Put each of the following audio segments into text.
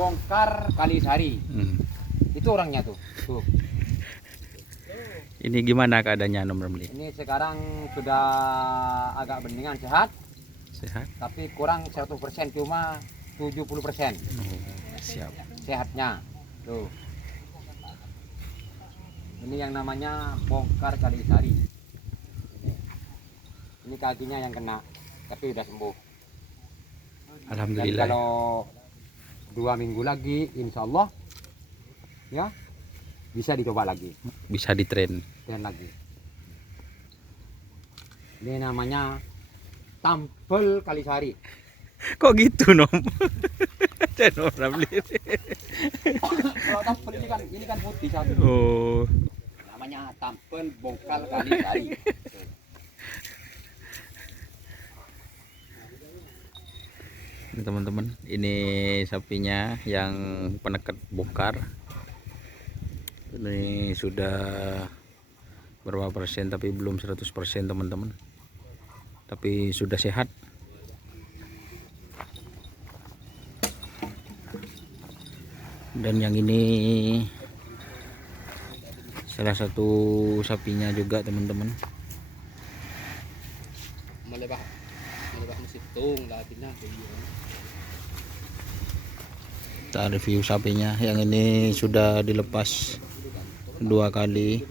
Bongkar Kalisari. Itu orangnya tuh. Tuh. Ini gimana keadaannya Nom Ramli? Ini sekarang sudah agak beningan, sehat, Sehat? tapi kurang 100%, cuma 70%. Siap. Sehatnya. Tuh. Ini yang namanya Bongkar Kalisari. Ini kakinya yang kena, tapi udah sembuh. Dan Alhamdulillah. kalau 2 minggu lagi, insya Allah, ya bisa dicoba lagi, Bisa ditren. dan lagi. Ini namanya Tampel Kalisari. Kok gitu Nom? Nom Ramli. Kalau tampel ini kan putih satu. Oh. Namanya Tampel Bongkar Kalisari. Ini teman-teman, ini sapinya yang penekat bongkar. Ini sudah berapa persen, tapi belum 100% teman-teman. Tapi sudah sehat. Dan yang ini salah satu sapinya juga teman-teman. Melebah mesitung lah pindah. Kita review sapinya. Yang ini sudah dilepas 2 kali.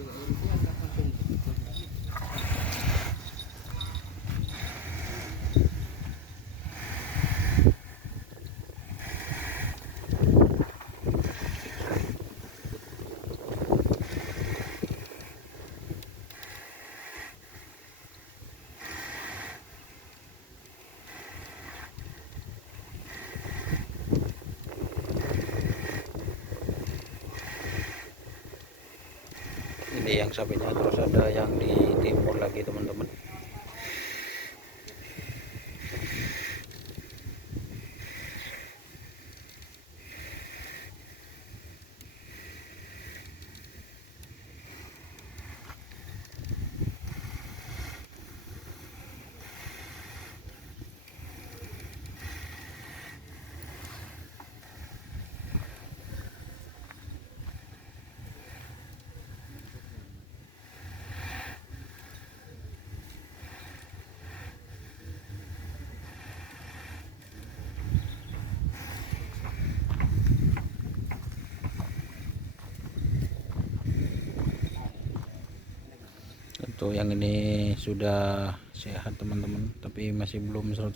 Ini yang sapinya, terus ada yang di timur lagi teman-teman. Untuk yang ini sudah sehat teman-teman, tapi masih belum 100%.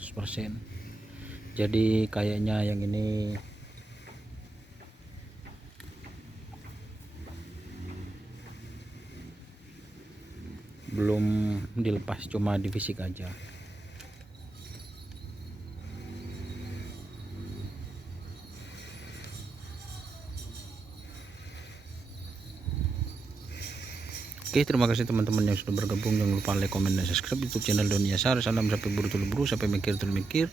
Jadi kayaknya yang ini belum dilepas, cuma di fisik aja. Oke, terima kasih teman-teman yang sudah bergabung. Jangan lupa like, komen, dan subscribe YouTube channel Doni Yasar. Salam sampai buru tulu buru, sampai mikir tulu mikir.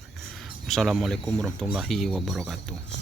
Wassalamualaikum warahmatullahi wabarakatuh.